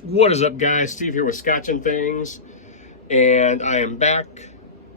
What is up, guys? Steve here with Scotch and Things, and I am back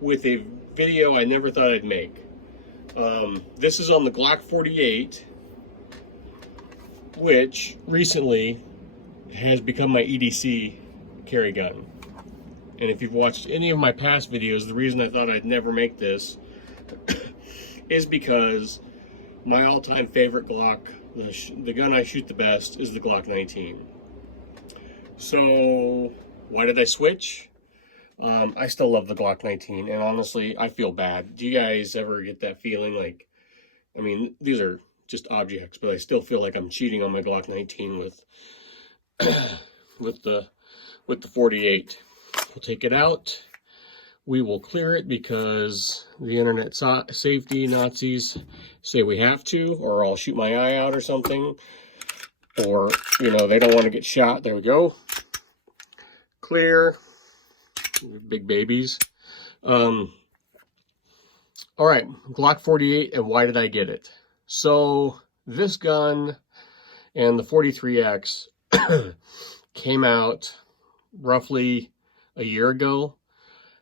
with a video I never thought I'd make. This is on the Glock 48, which recently has become my EDC carry gun. And if you've watched any of my past videos, the reason I thought I'd never make this is because my all-time favorite Glock, the gun I shoot the best, is the Glock 19. So why did I switch? I still love the Glock 19, and honestly, I feel bad. Do you guys ever get that feeling like, I mean, these are just objects, but I still feel like I'm cheating on my Glock 19 with with the 48. We'll take it out. We will clear it because the internet safety Nazis say we have to, or I'll shoot my eye out or something. Or, you know, they don't want to get shot. There we go. Clear. Big babies. All right, Glock 48, and why did I get it? So, this gun and the 43X came out roughly a year ago.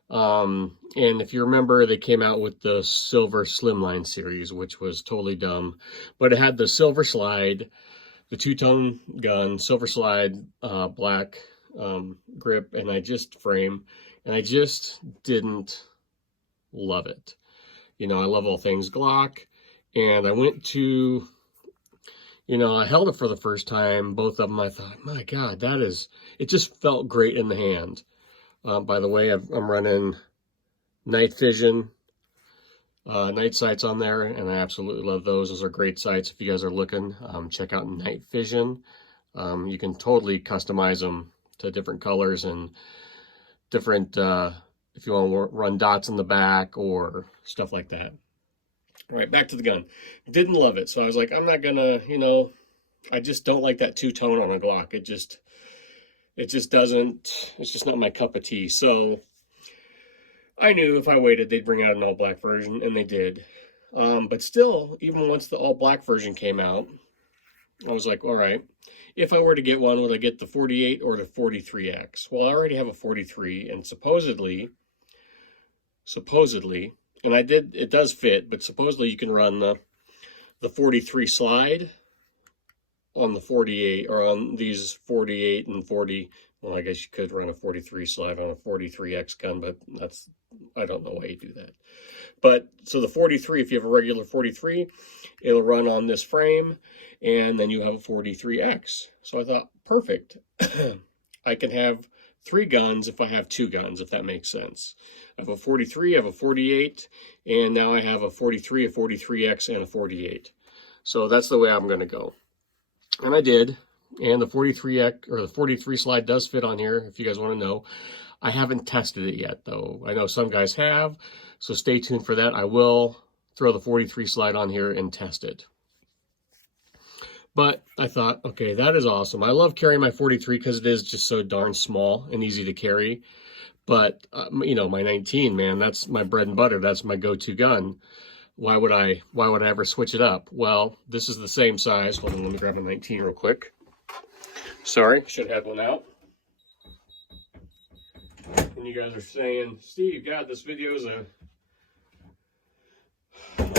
And if you remember, they came out with the Silver Slimline series, which was totally dumb. But it had the silver slide, the two-tone gun, silver slide, black grip, and frame, and I just didn't love it. You know, I love all things Glock, and I went to, you know, I held it for the first time, both of them. I thought, my God, it just felt great in the hand. By the way, I'm running night vision, night sights on there, and I absolutely love those. Those are great sights. If you guys are looking, check out night vision. You can totally customize them to different colors and different, if you want to run dots in the back or stuff like that. All right, back to the gun. Didn't love it, so I was like, I'm not gonna, you know, I just don't like that two-tone on a Glock. It just doesn't, it's just not my cup of tea. So I knew if I waited, they'd bring out an all-black version, and they did. But still, even once the all-black version came out, I was like, all right, if I were to get one, would I get the 48 or the 43X? Well, I already have a 43, and supposedly, and it does fit, but supposedly you can run the 43 slide on the 48, or on these 48 and 40. Well, I guess you could run a 43 slide on a 43X gun, but I don't know why you do that. But so the 43, if you have a regular 43, it'll run on this frame, and then you have a 43X. So I thought, perfect. I can have 3 guns if I have 2 guns, if that makes sense. I have a 43, I have a 48, and now I have a 43, a 43X, and a 48. So that's the way I'm going to go. And I did. And the 43X, or the 43 slide does fit on here, if you guys want to know. I haven't tested it yet, though. I know some guys have, so stay tuned for that. I will throw the 43 slide on here and test it. But I thought, okay, that is awesome. I love carrying my 43 because it is just so darn small and easy to carry. But, you know, my 19, man, that's my bread and butter. That's my go-to gun. Why would I ever switch it up? Well, this is the same size. Hold on, let me grab a 19 real quick. Sorry, should have had one out. And you guys are saying, Steve, God, this video is a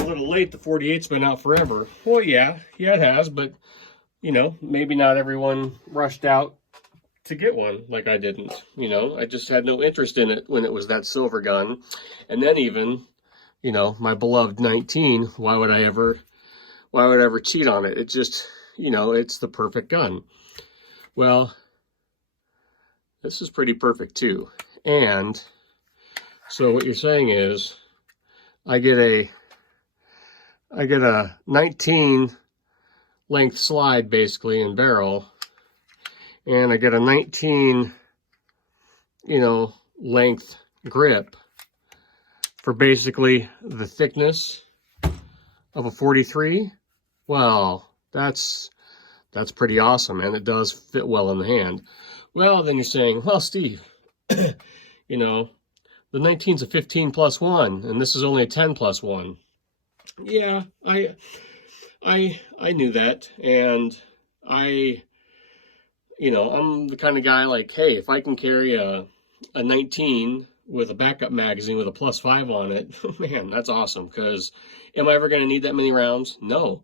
little late. The 48's been out forever. Well, yeah, it has, but, you know, maybe not everyone rushed out to get one like I didn't. You know, I just had no interest in it when it was that silver gun. And then even, you know, my beloved 19, why would I ever cheat on it? It just, you know, it's the perfect gun. Well, this is pretty perfect too. And so what you're saying is I get a 19 length slide basically in barrel, and I get a 19, you know, length grip for basically the thickness of a 43. Well, that's pretty awesome, and it does fit well in the hand. Well, then you're saying, well, Steve, you know, the 19's a 15 plus 1, and this is only a 10 plus 1. Yeah, I knew that, and I you know, I'm the kind of guy like, hey, if I can carry a 19 with a backup magazine with a +5 on it, man, that's awesome. Because am I ever going to need that many rounds? No.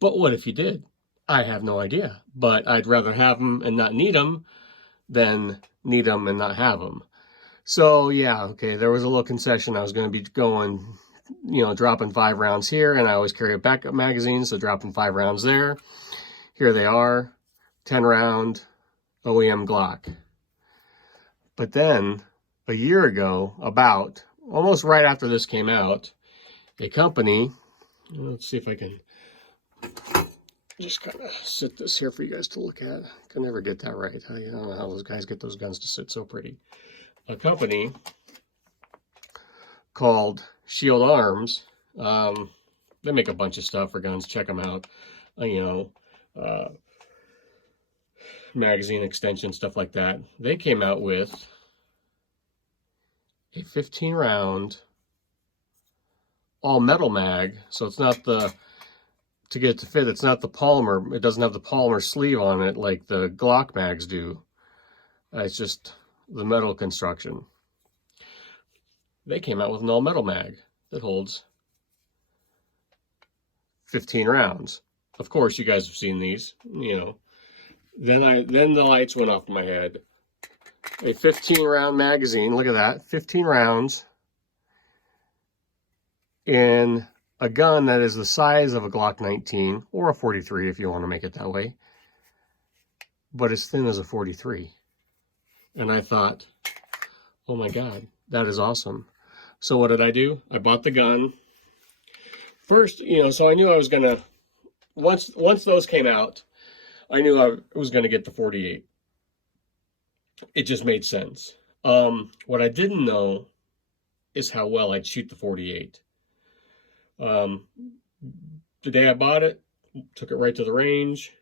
But what if you did? I have no idea. But I'd rather have them and not need them than need them and not have them. So yeah, okay, there was a little concession. I was going to be going, you know, dropping 5 rounds here, and I always carry a backup magazine, so dropping 5 rounds there. Here they are, 10 round OEM Glock. But then a year ago, about almost right after this came out, a company, let's see if I can just kind of sit this here for you guys to look at. I can never get that right. I don't know how those guys get those guns to sit so pretty. A company called Shield Arms. They make a bunch of stuff for guns. Check them out. You know, magazine extension, stuff like that. They came out with a 15 round all metal mag. So it's not the, to get it to fit, it's not the polymer. It doesn't have the polymer sleeve on it like the Glock mags do. It's just the metal construction. They came out with an all metal mag that holds 15 rounds. Of course, you guys have seen these, you know. Then the lights went off in my head. A 15 round magazine, look at that, 15 rounds in a gun that is the size of a Glock 19 or a 43 if you want to make it that way, but as thin as a 43. And I thought, oh my God, that is awesome. So what did I do? I bought the gun. First, you know, so I knew I was gonna, once those came out, I knew I was gonna get the 48. It just made sense. What I didn't know is how well I'd shoot the 48. The day I bought it, took it right to the range,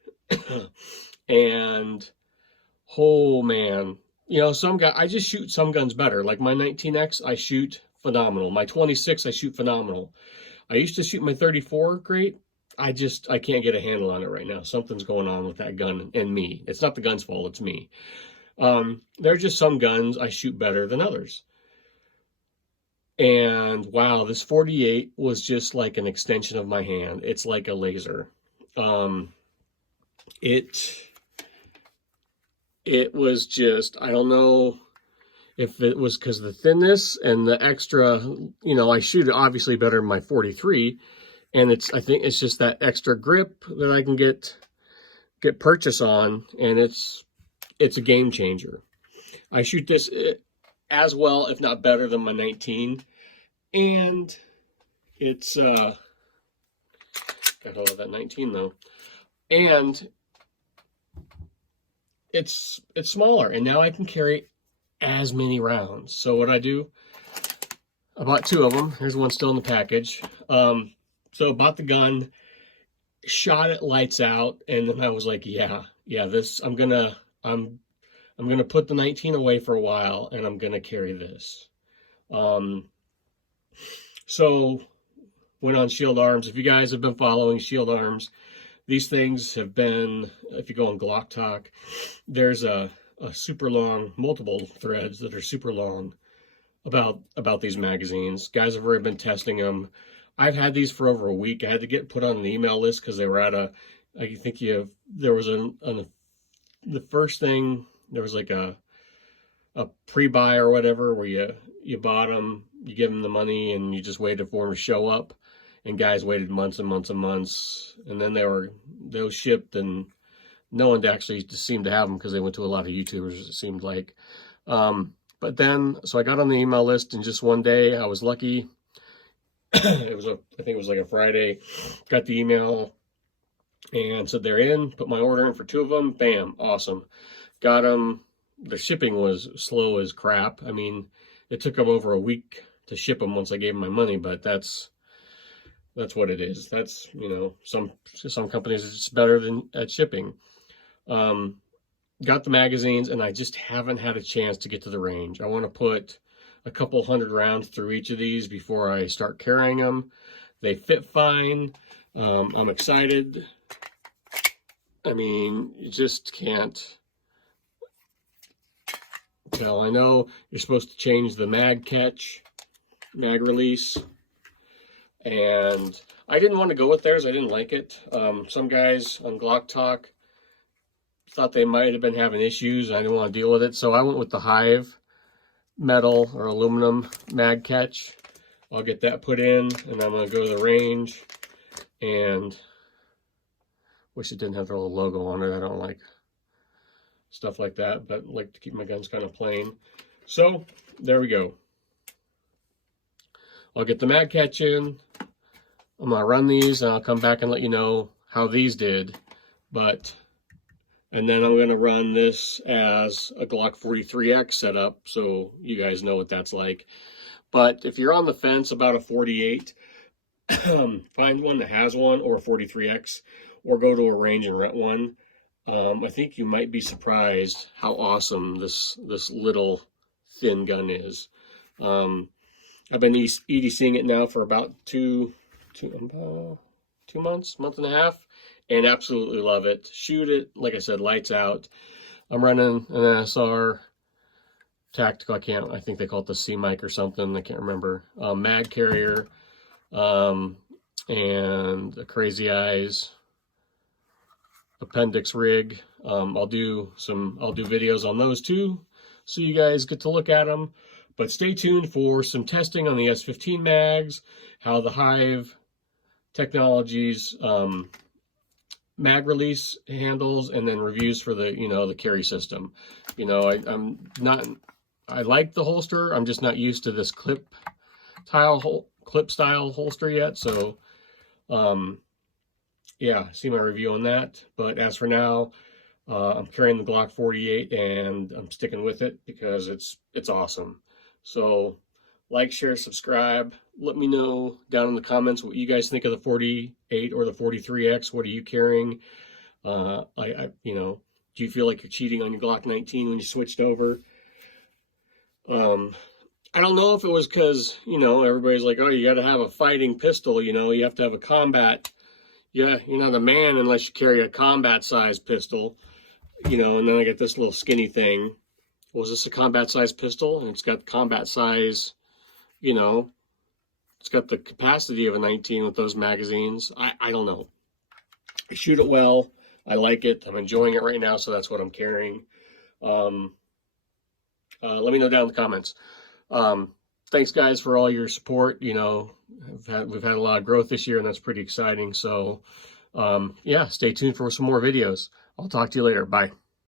and oh man, you know, I just shoot some guns better. Like my 19X, I shoot phenomenal. My 26, I shoot phenomenal. I used to shoot my 34 great. I can't get a handle on it right now. Something's going on with that gun and me. It's not the gun's fault, it's me. There are just some guns I shoot better than others. And wow, this 48 was just like an extension of my hand. It's like a laser. It was just, I don't know if it was because of the thinness and the extra, you know, I shoot it obviously better than my 43. And I think it's just that extra grip that I can get purchase on. And it's a game changer. I shoot this as well, if not better than my 19. And it's, gotta love that 19 though. And it's smaller, and now I can carry as many rounds. So what I do, I bought 2 of them. Here's one still in the package. So I bought the gun, shot it lights out, and then I was like, yeah, this, I'm gonna put the 19 away for a while, and I'm gonna carry this. So went on Shield Arms. If you guys have been following Shield Arms, these things have been, if you go on Glock Talk, there's a super long, multiple threads that are super long about these magazines. Guys have already been testing them. I've had these for over a week. I had to get put on the email list because they were at I think there was the first thing, there was like a pre-buy or whatever where you bought them, you give them the money, and you just waited for them to show up. And guys waited months and months and months, and then they were shipped, and no one actually seemed to have them because they went to a lot of YouTubers, it seemed like. But then, so I got on the email list, and just one day I was lucky. I think it was like a Friday. Got the email and said they're in. Put my order in for 2 of them. Bam, awesome. Got them. The shipping was slow as crap. I mean, it took them over a week to ship them once I gave them my money, but that's what it is. That's, you know, some companies are just better at shipping. Got the magazines, and I just haven't had a chance to get to the range. I want to put a couple 100 rounds through each of these before I start carrying them. They fit fine. I'm excited. I mean, you just can't Now I know you're supposed to change the mag release, and I didn't want to go with theirs. I didn't like it. Some guys on Glock Talk thought they might have been having issues, and I didn't want to deal with it, so I went with the Hive metal or aluminum mag catch. I'll get that put in, and I'm going to go to the range, and wish it didn't have their little logo on it. I don't like stuff like that, but I like to keep my guns kind of plain. So there we go. I'll get the mag catch in. I'm gonna run these, and I'll come back and let you know how these did. And then I'm gonna run this as a Glock 43X setup, so you guys know what that's like. But if you're on the fence about a 48, find one that has one, or a 43X, or go to a range and rent one. I think you might be surprised how awesome this little thin gun is. I've been EDCing it now for about two months, month and a half, and absolutely love it. Shoot it, like I said, lights out. I'm running an NSR tactical. I think they call it the C-Mic or something. I can't remember. Mag carrier, and a Crazy Eyes appendix rig. I'll do videos on those too, so you guys get to look at them. But stay tuned for some testing on the S15 mags, how the Hive Technologies mag release handles, and then reviews for the the carry system. I like the holster. I'm just not used to this clip style holster yet. So yeah, see my review on that. But as for now, I'm carrying the Glock 48, and I'm sticking with it because it's awesome. So like, share, subscribe. Let me know down in the comments what you guys think of the 48 or the 43X. What are you carrying? Do you feel like you're cheating on your Glock 19 when you switched over? I don't know if it was because, everybody's like, oh, you got to have a fighting pistol, you have to have a combat. Yeah, you're not a man unless you carry a combat size pistol, and then I get this little skinny thing. Was this a combat size pistol? And it's got combat size, it's got the capacity of a 19 with those magazines. I don't know. I shoot it well. I like it. I'm enjoying it right now, so that's what I'm carrying. Let me know down in the comments. Thanks, guys, for all your support. We've had a lot of growth this year, and that's pretty exciting. So, yeah, stay tuned for some more videos. I'll talk to you later. Bye.